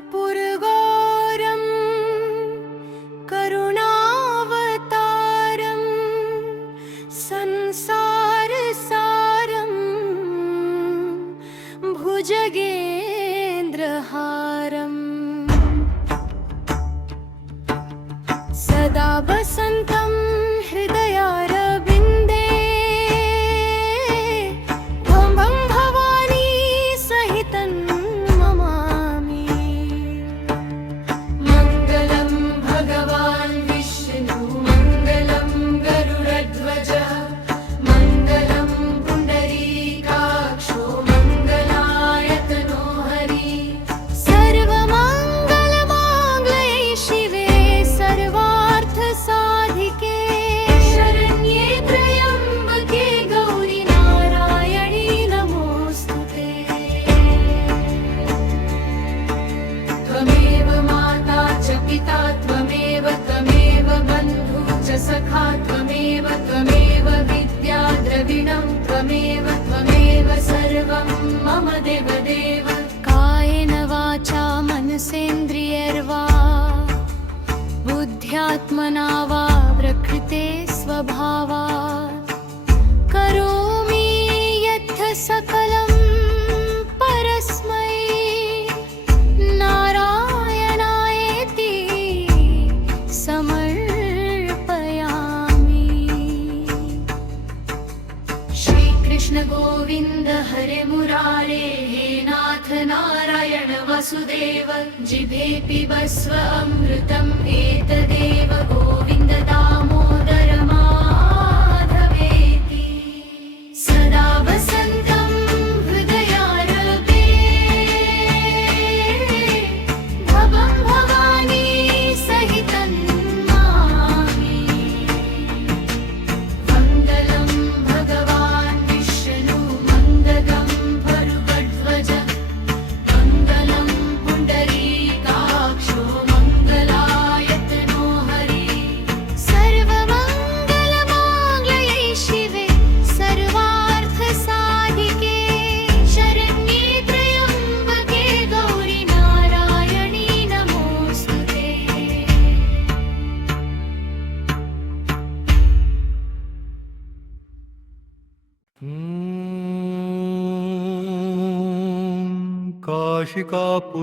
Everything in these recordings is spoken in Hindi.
कर्पूरगौरं करुणावतारं संसारसारं भुजगेन्द्रहारम् सदा वसन्तं हृदयारविन्दे भं भं भवानी सहितं नमामि। मङ्गलं भगवान् विष्णु मङ्गलं गरुडध्वज मङ्गलं पुण्डरीकाक्षो मङ्गलायतनो हरि। सर्वमङ्गलमाङ्गल्ये शिवे सर्वार्थसाधिके शरण्ये त्र्यम्बके गौरि नारायणी नमोऽस्तुते। त्वमेव माता च पिता त्वमेव बन्धु च सखा त्वमेव विद्या द्रविणं त्वमेव सर्वं मम देवदेव। कायेन वाचा मनसेन्द्रियैर्वा बुद्ध्यात्मना वा प्रकृते स्वभावात् करोमि यत् सकलं परस्मै नारायणायेति समर्पयामि। श्रीकृष्ण गोविन्द हरे मुरारे हे नाथ नारायण वसुदेव जिभे पिबस्व अमृतम् एतदेव गोविन्द दामोदर माधवेति। सदा वसन्तं हृदयारवे भवं भवानी सहितं नमामि। मङ्गलं भगवान् विष्णु मङ्गलं गरुडध्वज मङ्गलं पुण्डरीकाक्षो मङ्गलायतनो हरि। सर्वमङ्गलमाङ्गल्ये शिवे सर्वार्थसाधिके शरण्ये त्र्यम्बके गौरि नारायणी नमोऽस्तुते।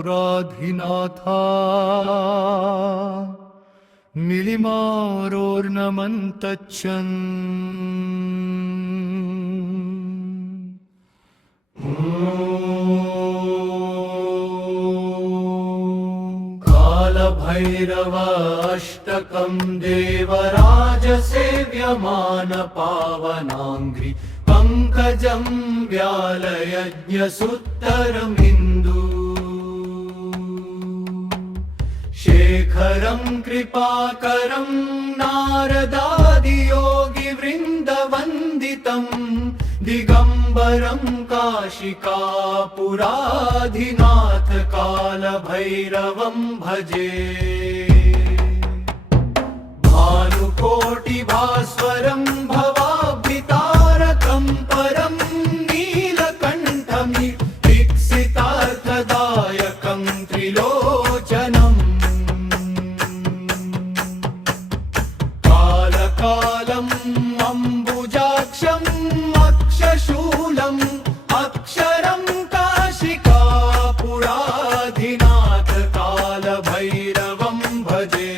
काशिकापुराधिनाथा मिलिमारोर्नमन्तच्छन् कालभैरवाष्टकं देवराजसेव्यमान पावनाङ्घ्रि पङ्कजं व्यालयज्ञसूत्रमिन्दु शेखरं कृपाकरं नारदादियोगिवृन्दवन्दितं दिगम्बरं काशिकापुराधिनाथ कालभैरवं भजे। भानुकोटिभास्वरं भवाब्धितारकं परं नीलकण्ठमीप्सितार्थदायकं त्रिलोचनम् कालकालम् अम्बुजाक्षम् अक्षशूलम् अक्षरं काशिकापुराधिनाथ कालभैरवं भजे।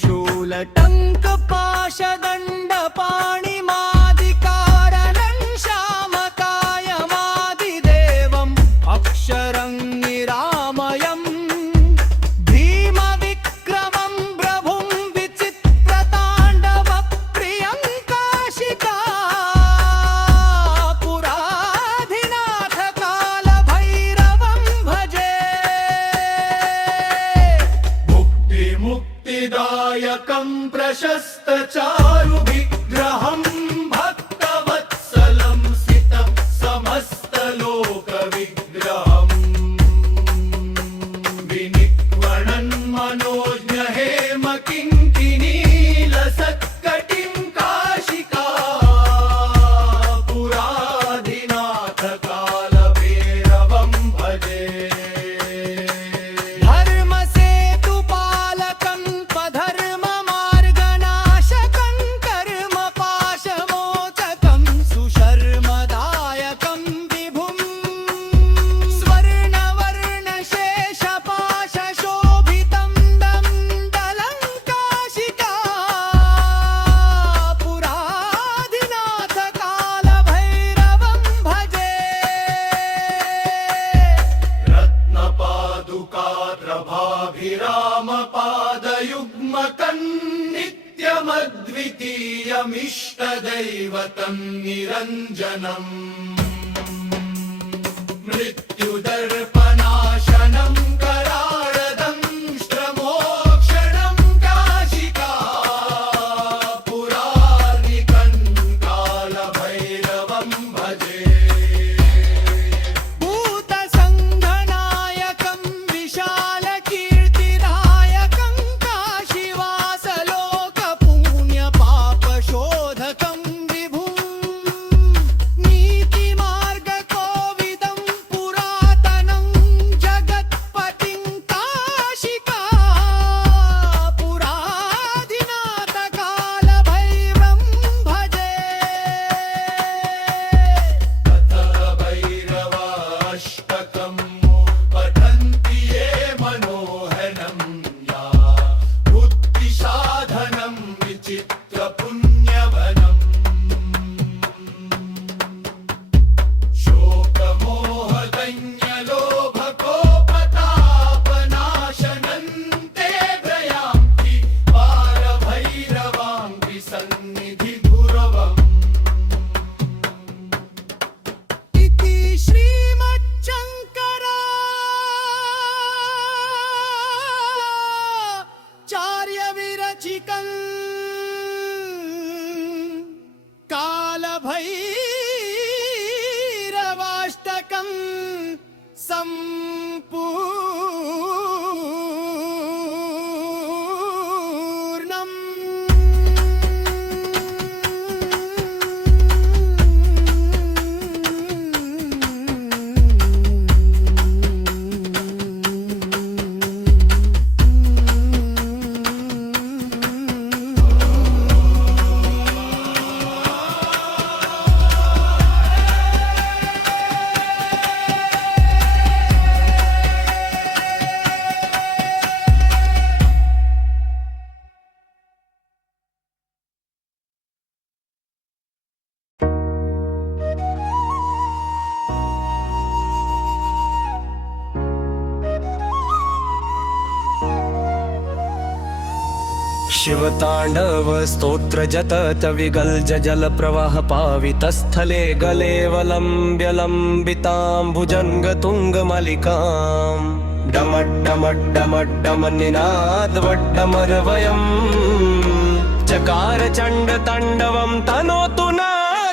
शूलटङ्कपाशदण्डपाणिमादिकारणं श्यामकायमादिदेवम् अक्षरं निरामयम् भीमविक्रमं प्रभुं विचित्रताण्डवप्रियं काशिकापुराधिनाथ कालभैरवं भजे। मुक्तिदायकं प्रशस्तचारुविग्रहं भक्तवत्सलं सितं समस्तलोकविग्रहम् विनिक्वणन् मनोज्ञहेमकिङ्किनीलसत्कटिं काशिकापुराधिनाथ कालभैरवं भजे। नित्यमिष्टदैवतं निरञ्जनम् मृत्युदर्पनाशनं कराळदं श्रमोक्षणं काशिका पुरारिकं कालभैरवं भजे भूतसङ्घनायकं विशालकीर्तिदायकं काशीवासलोकपुण्यपापशोधकं विभुं नीतिमार्गकोविदं पुरातनं जगत्पतिं काशिका पुराधिनाथकालभैरवं भजे भैरवाष्टकं पठन्ति ये मनोहरं या बुद्धिसाधनं विचित्रपुण्यवनम् शोकमोहदैन्यलोभकोपतापनाशनं ते भ्रयान्ति पारभैरवाङ्घ्रि सन्निधिधुरवम् इति श्रीमच्चङ्कराचार्यविरचितं कालभैरवाष्टकं शिवताण्डव स्तोत्र जतत विगल्ज जलप्रवाह पावितस्थले गलेवलम्ब्य लम्बिताम्बुजङ्गतुङ्गमलिकाम् डमड्डमड्डमड्डमनिनादवड्डमरवयम् चकार चण्डताण्डवं तनोतु न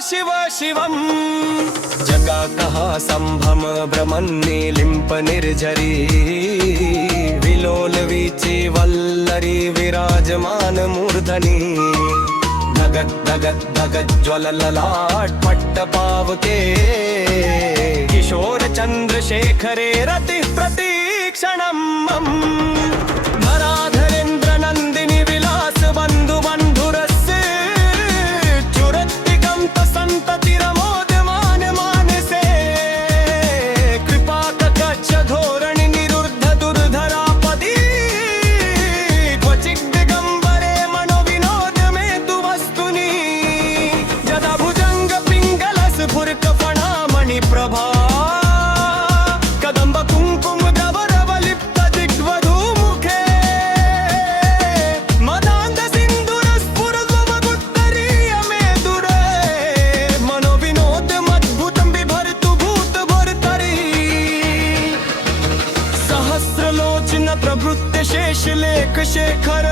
शिव शिवम् जगाकः सम्भ्रम भ्रमन्निलिम्प निर्झरी विलोल वीची वल्लरी विराजमान मूर्धनि धगत धगत धगत ज्वलललाट पट्ट पावके किशोर चंद्रशेखरे रति प्रतीक्षणम् धराधरेन्द्र नंदिनी विलास बंधु बंधुरस्य चुरत्तिगंत संततिरमोदमान मानसे कृपा कच्छ धोरणि निरुद्ध दुर्धरापदी क्वचित् दिगंबरे मनोविनोद मे तु वस्तुनि यदा भुजंग पिंगल स्फुरक फणामणि प्रभा कदंब कुंकुम धवरवलिप्त दिग्वधूमुखे मदान्ध सिंधुर स्फुरद्वमगुत्तरीय मे दुरे मनोविनोद मद्भुतं बिभर्तु भूत भर्तरि सहस्रलोचन प्रभृत्य शेषलेख शेखर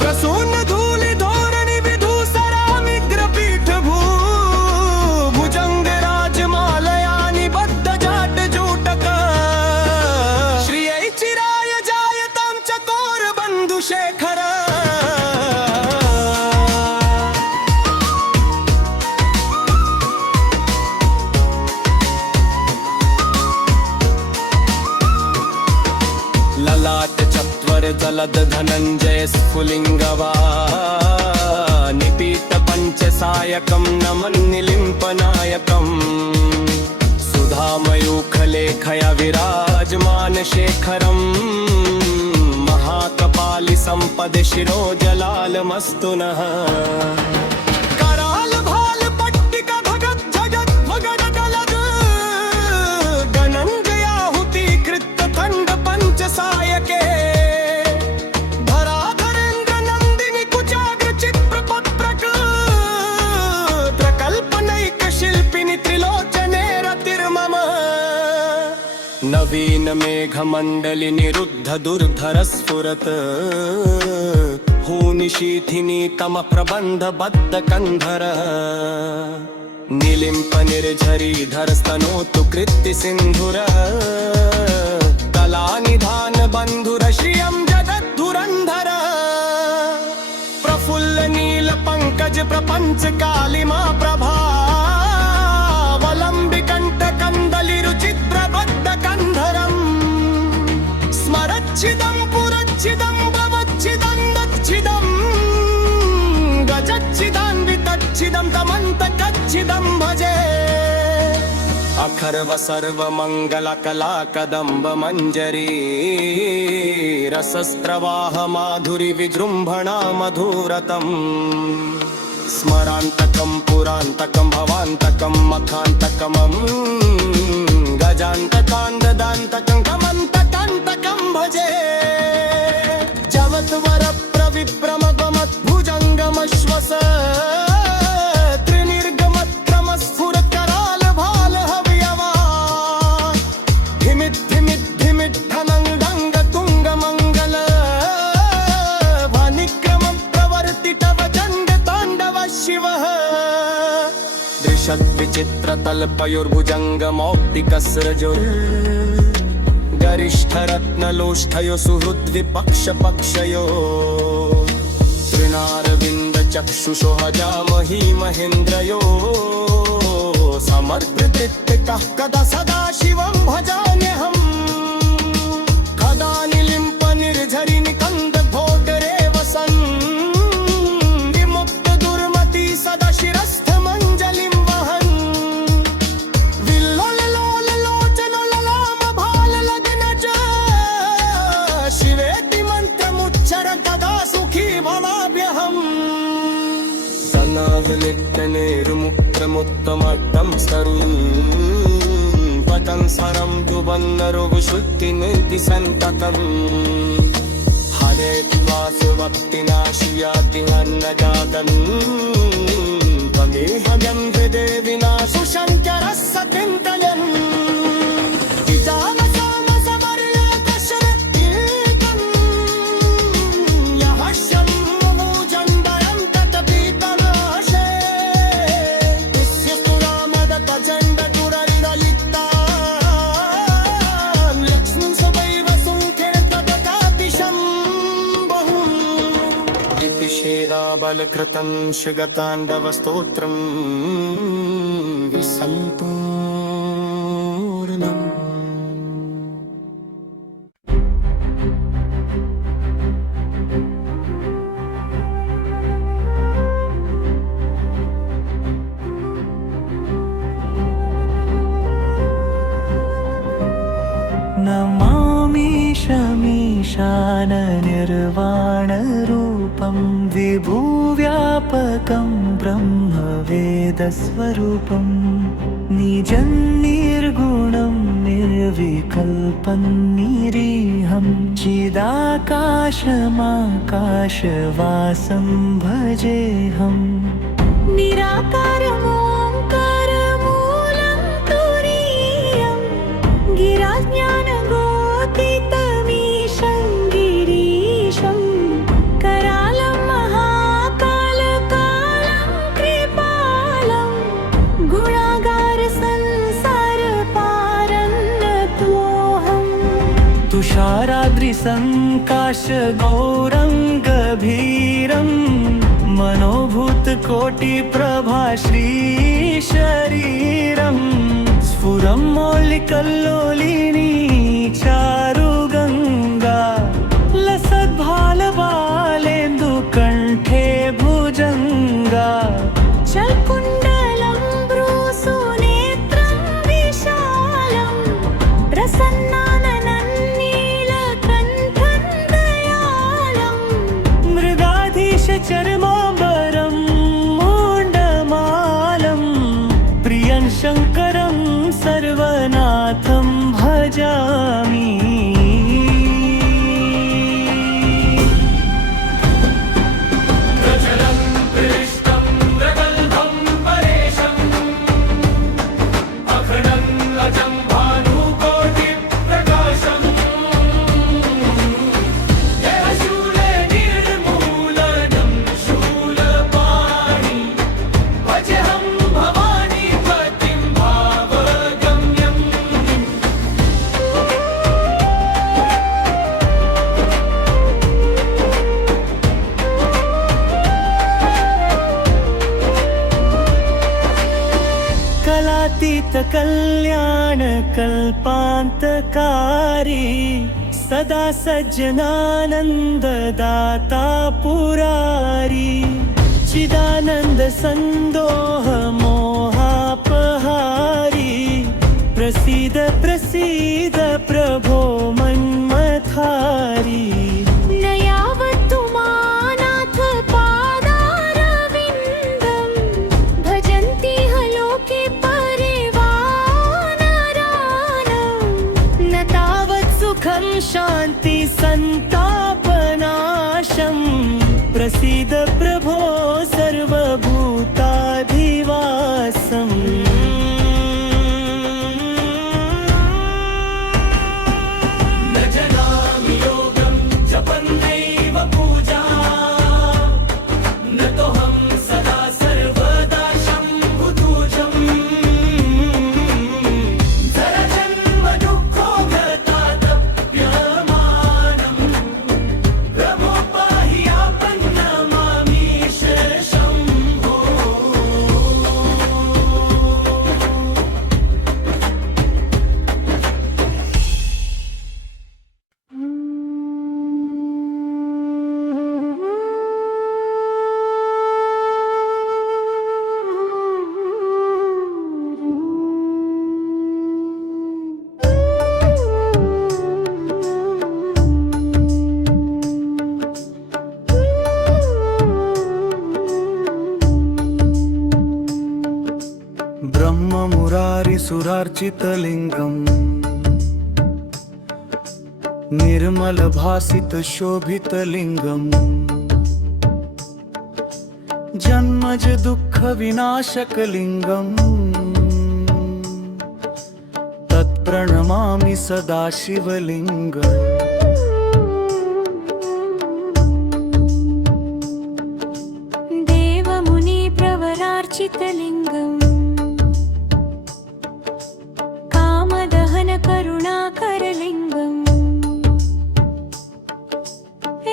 प्रसून्न धूलि धोरणि विधूसरामिग्रपीठ भू भुजंग राजमालयानि बद्ध जाट जूटक श्रियै चिराय जायतां चकोर बंधु शेखर ललाट चत्वर जलद धनंजय स्फुलिंगवा निपीत पंचसायकं नमन्निलिम्पनायकं सुधामयूखलेखया विराजमान शेखरं महाकपालि संपद शिरोजलालमस्तु नः कराल भाल पट्टिका भगत झगत भगत गलद गणंजयाहुति कृत खंड पंचसा नवीन मेघमण्डली निरुद्ध दुर्धर स्फुरत् हूनिशीथिनी तम प्रबन्ध बद्ध कन्धर निलिम्प निर्झरीधर स्तनोतु कृत्ति सिन्धुर कलानिधान बन्धुर श्रियं जगद्धुरन्धर प्रफुल्ल नील पंकज प्रपंच कालिमा प्रभा वलम्बिकण्ठ कन्दलि रुचित्र बद्ध कन्धरम् स्मरच्छिदं पुरच्छिदं भवच्छिदं दच्छिदं गजच्छिदान्वितच्छिदं तमन्तकच्छिदं भजे अखर्व सर्व मंगल कला कदम्ब मंजरी रसस्त्रवाह माधुरी विजृंभणा मधुरतम स्मरान्तकं पुरान्तकं भवान्तकं मखान्तकमं गजान्तकान्ददान्तकं कमन्तकान्तकं भजे जवद्वर प्रविप्रमगमद्भुजङ्गमश्वस विचित्रतल्पयोर्भुजङ्गमौक्तिकस्रजोर् गरिष्ठरत्नलोष्ठयो सुहृद्विपक्षपक्षयो तृणारविन्दचक्षुषो हजामहि महेन्द्रयो समर्पितः कदा सदा शिवं भजाम्यहम् कदा निलिम्प निर्झरि निकन्द भोटरे वसन् विमुक्त दुर्मति सदा शिरस्थ मञ्जलिं वहन् विल्लोल लोचन ललाम भाल लग्न च शिवेति मन्त्रमुच्चर तदा सुखी भवाम्यहम् सनावलिप्तनेरुमुक्तमुत्तमट्टं स्तरुन् पतं सरं दुबन्नरोगशुद्धिनिर्ति सन्ततम् हरेति वासुभक्तिनाशियाति अन्नजातन् त्वमेह गन्धदेविना सुशङ्करः सचिन्तयन् बलकृतं शिगताण्डवस्तोत्रं विसन्तूर्णम् नमामि शमीशान निर्वाणरूपं विभुव्यापकं ब्रह्मवेदस्वरूपं निजं निर्गुणं निर्विकल्पं निरीहं चिदाकाशमाकाशवासं भजेऽहम् निराकारमोङ्कारमूलं तुरीयं गिराज्ञानगोतितमीशं गिरीशं करालं महाकालकालं कृपालं गुणागारसंसारपारन्नतोऽहम् तुषाराद्रिसङ्काशगौरङ्गभीरम् मनोभूतकोटिप्रभा श्रीशरीरम् स्फुरं मौलिकल्लोलिनी चारुगङ्गा लसद्भालबालेन्दुकण्ठे भुजङ्गा चल्कुण्डलं भ्रूसुनेत्रं विशालं प्रसन्नाननं नीलकण्ठं दयालं मृगाधीशचर्माम्बरं मूण्डमालं प्रियं शङ्करं सर्वनाथं भजामि पतित कल्याण कल्पांतकारी सदा सज्जनानंद दाता पुरारी चिदानंद संदोह मोहापहारी प्रसीद प्रसीद प्रभो मन्मथारी न यावत् मानाथ पादारविन्दं भजन्ति ह लोके परिवानरानं न तावत् सुखं शान्ति सन्तापनाशं प्रसीद प्रभो सर्वभूताधिवासम् न जनामि योगं जपन्नैव पूजा न तोऽहं सदा सर्वदा शम्भुतुजम् जरजन्म दुःखोगतातप्यमानं प्रभो पाहि आपन्नमामीश शम्भो ब्रह्म मुरारी सुरार्चितलिङ्गम् निर्मल भासित शोभितलिङ्गम् जन्मज दुःख विनाशकलिङ्गम् तत्प्रणमामि सदा शिवलिङ्गम् देवमुनि प्रवरार्चितलिङ्गम् कामदहन करुणाकरलिङ्गम्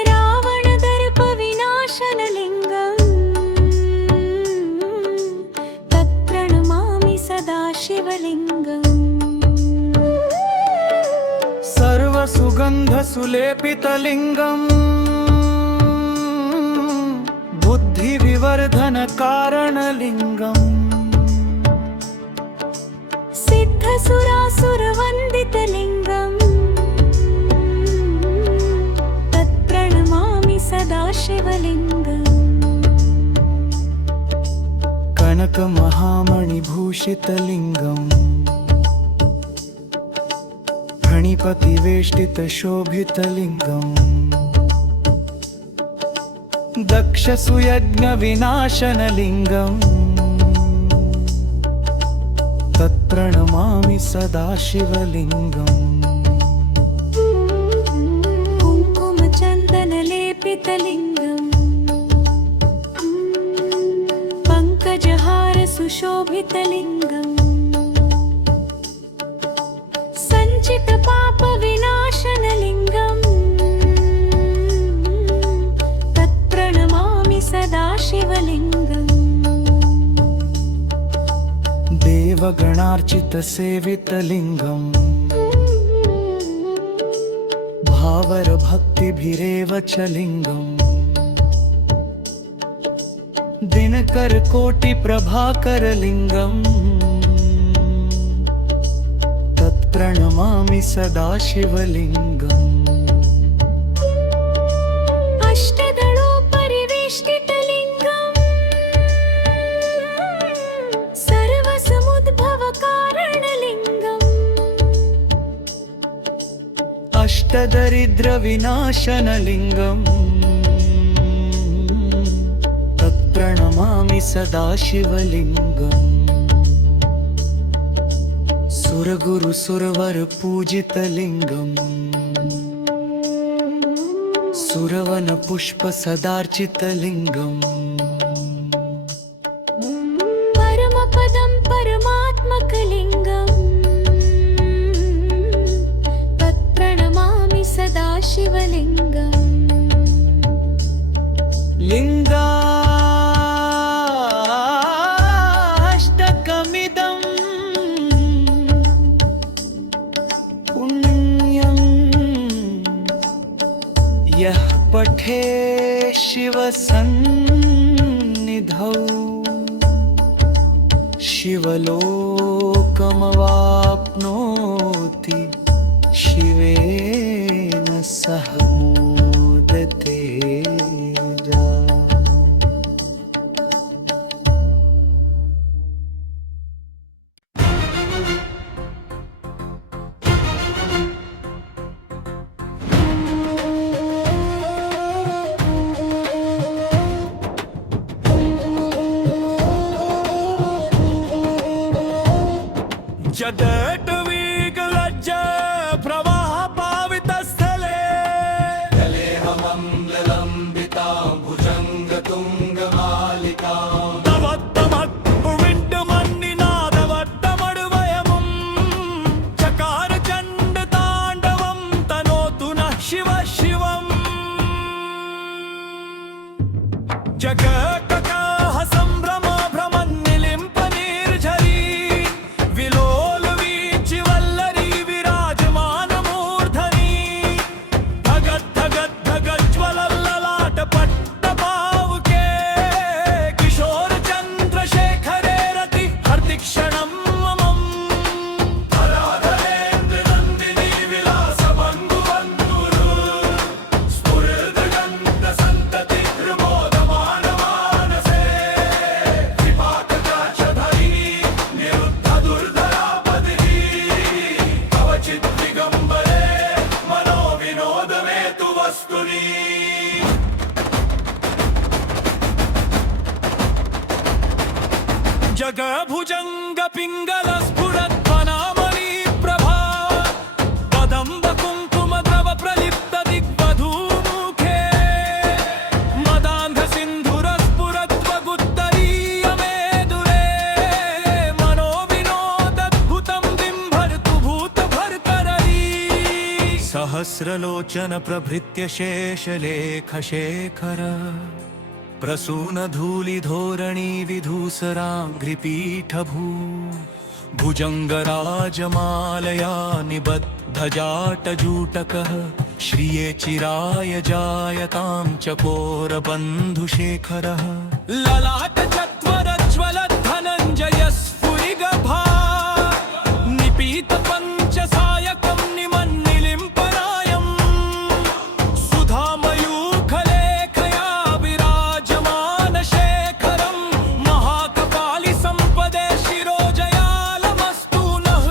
रावणदर्प विनाशनलिङ्गम् तत्प्रणमामि सदा शिवलिङ्गम् सर्वसुगन्ध सुलेपितलिङ्गम् बुद्धिविवर्धन कारणलिङ्गम् सिद्धसुरासुरवन्दितलिङ्गम् तत्प्रणमामि सदा शिवलिङ्गम् कनकमहामणिभूषितलिङ्गम् फणिपतिवेष्टितशोभितलिङ्गम् दक्षसुयज्ञविनाशनलिङ्गम् तत्प्रणमामि सदा शिवलिङ्गम् कुङ्कुमचन्दनलेपितलिङ्गम् पङ्कजहार सुशोभितलिङ्गम् सञ्चितपापविनाशनलिङ्गम् तत्प्रणमामि सदा शिवलिङ्गम् देवगणार्चितसेवितलिङ्गम् भावरभक्तिभिरेव च लिङ्गम् दिनकरकोटिप्रभाकरलिङ्गम् तत्प्रणमामि सदा शिवलिङ्गम् अष्टदलोपरिवेष्टितलिङ्गम् सर्वसमुद्भवकारणलिङ्गम् अष्टदरिद्रविनाशनलिङ्गम् तत्प्रणमामि सदा शिवलिङ्गम् सुरगुरुसुरवरपूजितलिङ्गम् सुरवनपुष्पसदार्चितलिङ्गम् परमपदं परमात्मकलिङ्गम् तत्प्रणमामि सदा शिवलिङ्गम् लिङ्गाष्टकमिदम् शिवलोकमवाप्नोति शिवेन सह मोदते जगद्विग्लज्ज प्रवाह पावितस्थले कलेहमम्ललम्बितां भुजङ्गतुङ्गमालिकाम् तवत्तमद्विड्डमन्निनादवट्टमड्वयमुं चकार चण्डताण्डवं तनोतु नः शिव शिवम् जगत्ककाः सम्भ्रम भ्रमन्निलिम्पनिर्झरी विलोलवीचिवल्लरी विराजमानमूर्धनि धगद्धगद्धगज्ज्वलल्ललाटपट्टपावके किशोरचन्द्रशेखरे रति हर्तिक्षणं ममम् धराधरेन्द्रनन्दिनी विलासबन्धुबन्धुरु स्फुरदगन्तसन्तति प्रमोदमानमानसे विपाककाचधरिणी निरुद्धदुर्धरापदिः कवचिद्दिगम्बरे मनोविनोदमेतु वस्तुनि जगभुजङ्ग पिङ्गल स्फुरध्वनामणि प्रभा कदम्ब कुङ्कुम द्रव प्रलिप्त दिग्वधूमुखे मदान्ध सिन्धुर स्फुरद्वगुत्तरीयमेदुरे मनोविनोदद्भुतं बिम्भर्तु भूतभर्तरी सहस्रलोचन प्रभृत्य शेषलेखशेखर प्रसूनधूलिधोरणी विधूसराङ्घ्रिपीठभू भुजङ्गराजमालया निबद्धजाटजूटकः श्रिये चिराय जायतां चकोरबन्धुशेखरः ललाटचत्वरज्ज्वलधनञ्जयस्फुरिगभा निपीतपञ्चसायकं निमन्निलिम्पनायम् सुधामयूखलेखया विराजमानशेखरं महाकपालिसम्पदे शिरोजयालमस्तु नः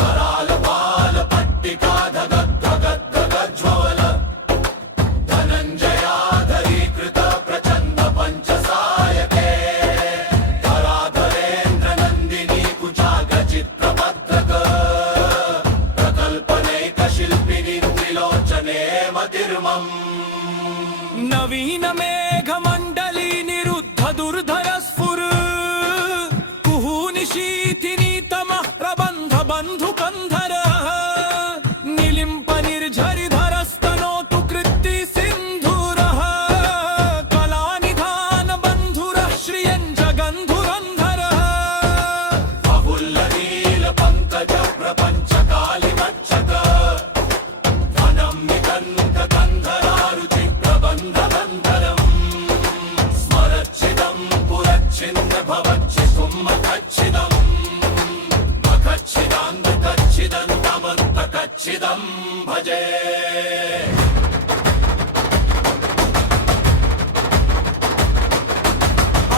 करालपालपट्टिका धगद्धगद्धगज्ज्वल धनञ्जयाधरीकृत प्रचण्ड पञ्चसायके धराधरेन्द्रनन्दिनी कुचाग्रचित्रपत्रक प्रकल्पनैकशिल्पिनी त्रिलोचने मतिर्मम् नवीन मेघमण्डली निरुद्ध दुर्धर स्फुर कुहूनिशीथिनीतमः प्रबन्ध बन्धुकन्धर निलिम्प निर्झरिधरस्तनोतु कृत्ति सिन्धुरः कलानिधान बन्धुरः श्रियं जगन्धुरन्धरः अबुल्लनीलपङ्कज प्रपञ्चकालिमच्छक धनं निकन्दकन्धरारुचि प्रबन्धबन्धरम् स्मरच्छिदं पुरच्छिन्न भवच्छि सुम्मकच्छिदम् मखच्छिदान्तकच्छिदन्तमन्तकच्छिदं भजे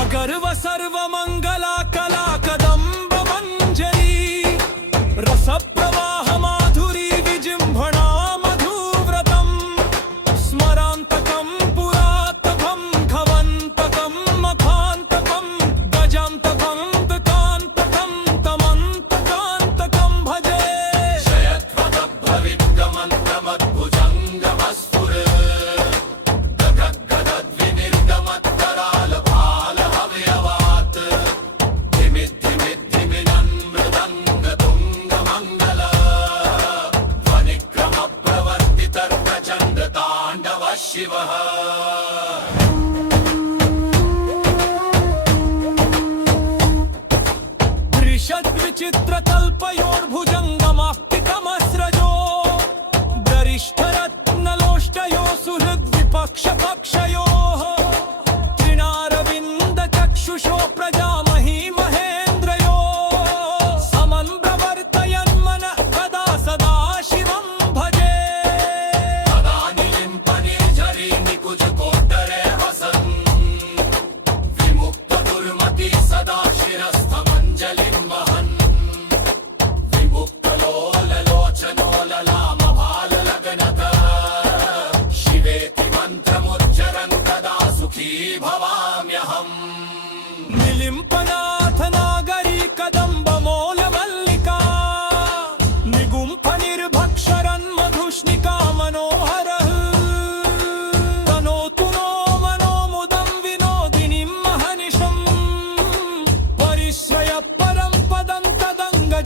अगर्व सर्वमङ्गला कला कदम्ब मञ्जरी रसप्रवाह माधुरी विजृम्भणा मधुव्रतम् स्मरान्तकं पुरातभं खवन्तकं मखान्तकं गजान्तकं तमन्तकान्तकं भजे शयत्वदभ्रविद्गमन्तमद्भुजङ्गमस्फुर दगद्गदद्विनिर्गमत्तरालभालहव्यवात् धिमिद्धिमिद्धिमिनन्मृदङ्गतुङ्गमङ्गल ध्वनिक्रमप्रवर्तितर्प्रचण्डताण्डव शिवः त्रिषद्विचित्रतल्पयोर्भुजङ्गमाप्तिकमस्रजो गरिष्ठरत्नलोष्टयो सुहृद्विपक्षपक्षयोः त्रिनारविन्दचक्षुषो प्रजामही महेन्द्र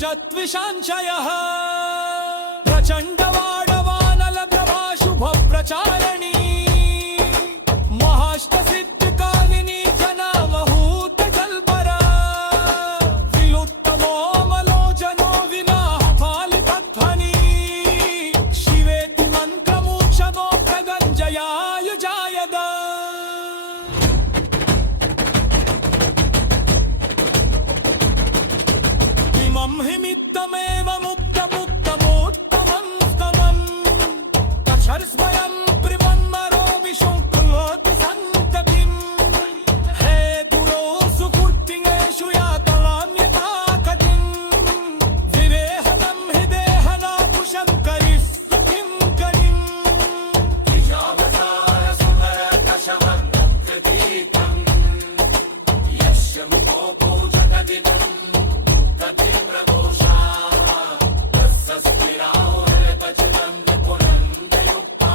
जगज्विषांशयः प्रचण्डवाडवानलप्रभा शुभप्रचारिणी महाष्टसिद्धिकालिनी जनामहूत जल्परा विलुत्तमोमलोचनो विनाफालितध्वनि शिवेति मन्त्रमूर्छनो प्रगञ्जयायुजायद इमं हि मित्तमेव मुक्तमुक्तमोत्तमं स्तमम् तक्षरस्वयं प्रिवन्मरो विशुक्लोति सन्ततिम् हेतुरो सुकृत्तिङेषु यातनाम्यथा कथिम् विवेहनं हि देहनाकुशं करिष्व किं करिम् दशमन्नकृतीकम् यस्य मुखोपो जगदिदम् तथिर्प्रघोषा तस्य स्थिरावरपचनन्दपुरन्दयुक्ता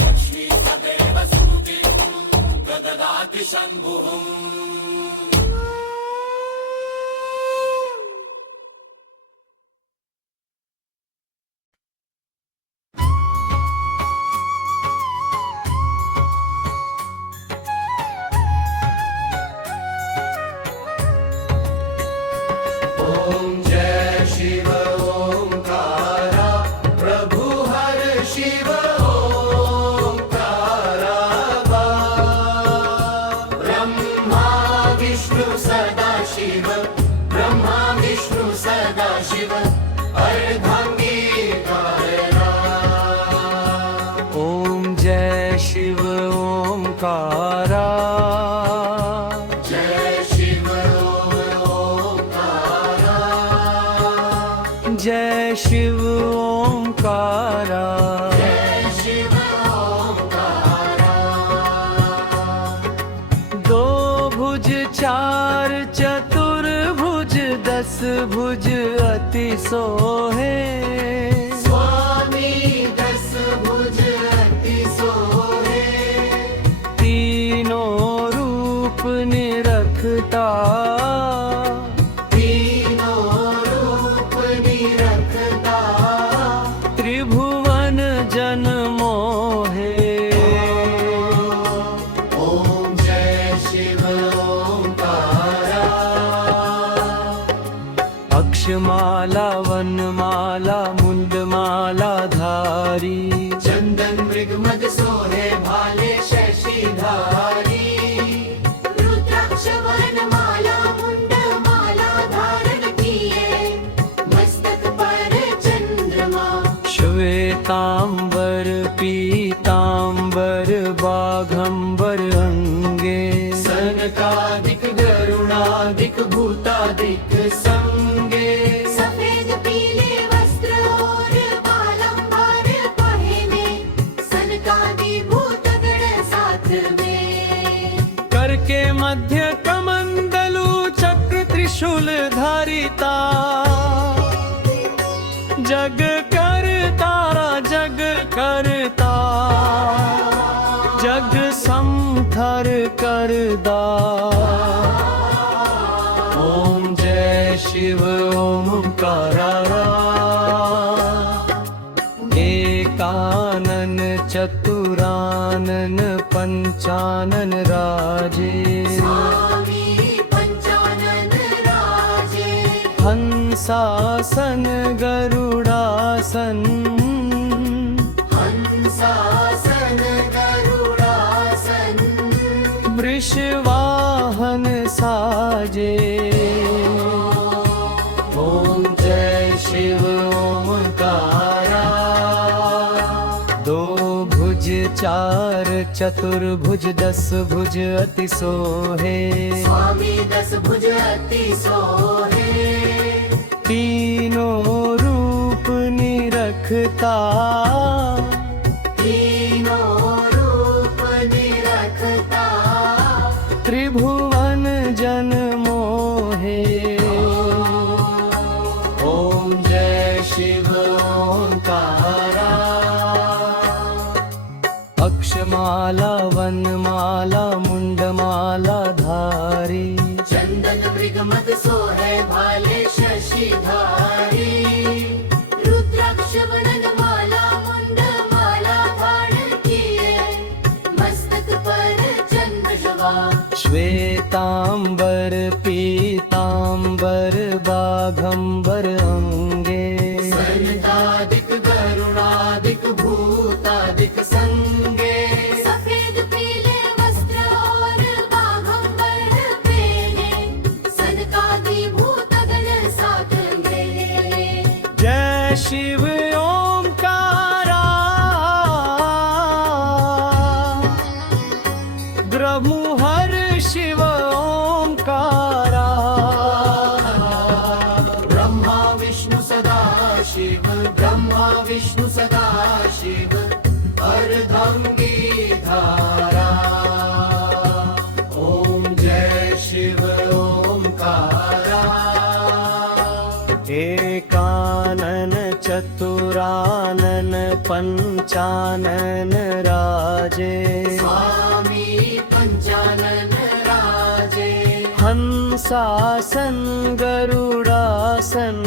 लक्ष्मी सदैव सुमतिं प्रददाति शम्भुः ओम जय शिव ओंकारा प्रभु हर शिव ओंकारा ब्रह्मा विष्णु सदा शिव ब्रह्मा विष्णु सदा शिव अर्धांगीकारा ओम जय शिव ओंकारा जय शिव ओंकारा जय शिव ओंकारा जय शिव ओंकारा दो भुज चार चतुर्भुज दस भुज अति सोहे स्वामी दस भुज अति सोहे तीनों रूप निरखता तीनों रूप निरखता त्रिभुवन जन मोहे ओम जय शिव ओंकारा अक्षमाला वनमाला मुंडमाला धारी चंदन मृगमद सोहे भाले शशिधारी रुद्राक्ष वर्णमाला मुंडमाला धारण किए मस्तक पर चंद्रमा श्वेतांबर पीतांबर बाघंबर अंगे सनकादिक गरुणादिक भूतादिक संगे सफेद पीले वस्त्र और बालंबार पहने सनकादि भूतगण साथ में करके मध्य कमंडलु चक्र त्रिशूल धारिता जग करता जग करता जग समथर करदा ओम जय शिव ओंकारा एकानन चतुरानन पंचानन राजे स्वामी पंचानन राजे हंसासन गरुड़ासन हंसासन गरुड़ासन वृषवाहन साजे ओम जय शिव ओंकारा दो भुज चार चतुर्भुज दस भुज अति सोहे स्वामी दस भुज अति सोहे तीनों रूप निरखता तीनों रूप निरखता त्रिभुवन जन मोहे ओम जय शिव ओंकारा अक्षमाला वनमाला मुंडमाला धारी चंदन मृग मद सोहे भाले शशिधारी रुद्राक्ष वनन माला मुंड माला धारण किए मस्तक पर चंद्र शवा श्वेतांबर पीतांबर बाघंबर अंगे सनकादिक गरुणादिक भूतादिक संगे सफेद पीले वस्त्र और बाघंबर पहने सनकादि भूतगण साथ में जय शिव ओंकारा ब्रह्महर शिव ओंकारा ब्रह्मा विष्णु सदा शिव ब्रह्मा विष्णु सदा शिव अर्धांगी धारा ओम जय शिव ओंकारा एकानन चतुरानन पंचानन राजे स्वामी पंचानन राजे हंसासन गरुडासन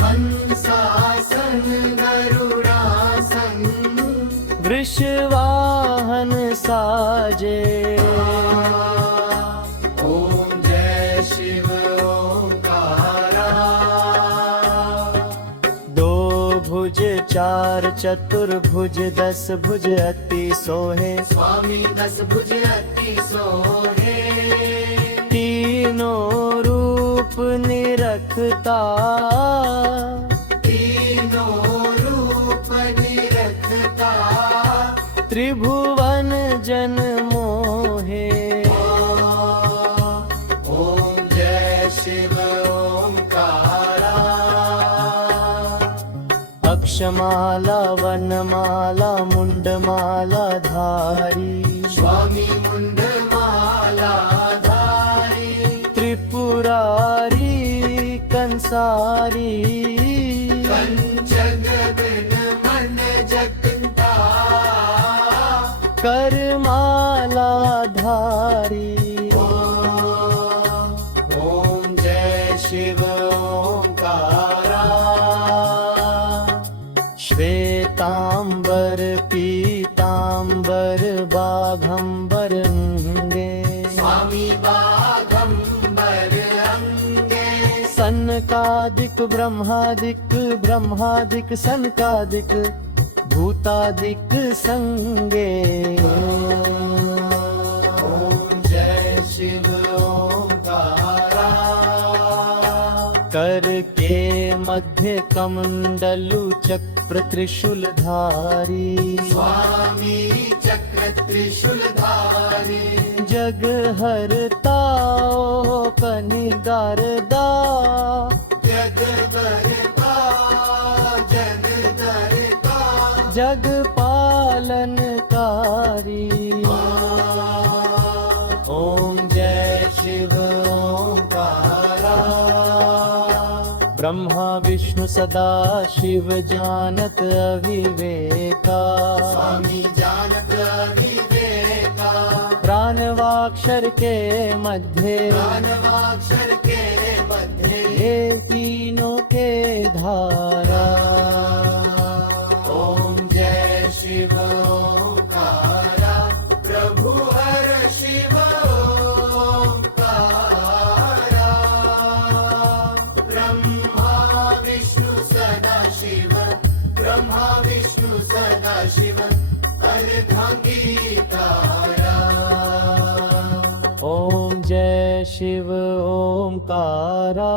हंसासन गरुडासन वृषवाहन साजे ओम जय शिव ओंकारा दो भुज चार चतुर्भुज दस भुज अति सोहे स्वामी दस भुज अति सोहे तीनों रूप निरखता तीनों रूप निरखता त्रिभुवन जन मोहे ओम जय शिव ओंकारा अक्षमाला वनमाला मुंडमाला धारी स्वामी मुंड माला धारी त्रिपुरारी कंसारी पंचगगन मन जगता करमाला धारी ओम जय शिव ओंकारा श्वेतांबर पीतांबर बाघंबर अंगे स्वामी बाघंबर अंगे सनकादिक ब्रह्मादिक सनकादिक भूतादिक संगे ओम जय शिव ओंकारा कर के मध्य कमंडलु चक्र त्रिशूल धारी स्वामी चक्र त्रिशूल धारी जग हरता कनिगारदा जग करता जग करता जग पालनकारी ओम जय शिव ओंकारा ब्रह्मा विष्णु सदा शिव जानत अविवेका स्वामी जानत विवेका प्राणवाक्षर के मध्य ज्ञानवाक्षर के मध्य ये तीनों के धारा ओम जय शिव ओंकारा प्रभु हर शिव ओंकारा ब्रह्मा विष्णु सदा शिव ब्रह्मा विष्णु सदा शिव अर्धांगी तारा ओम जय शिव ओंकारा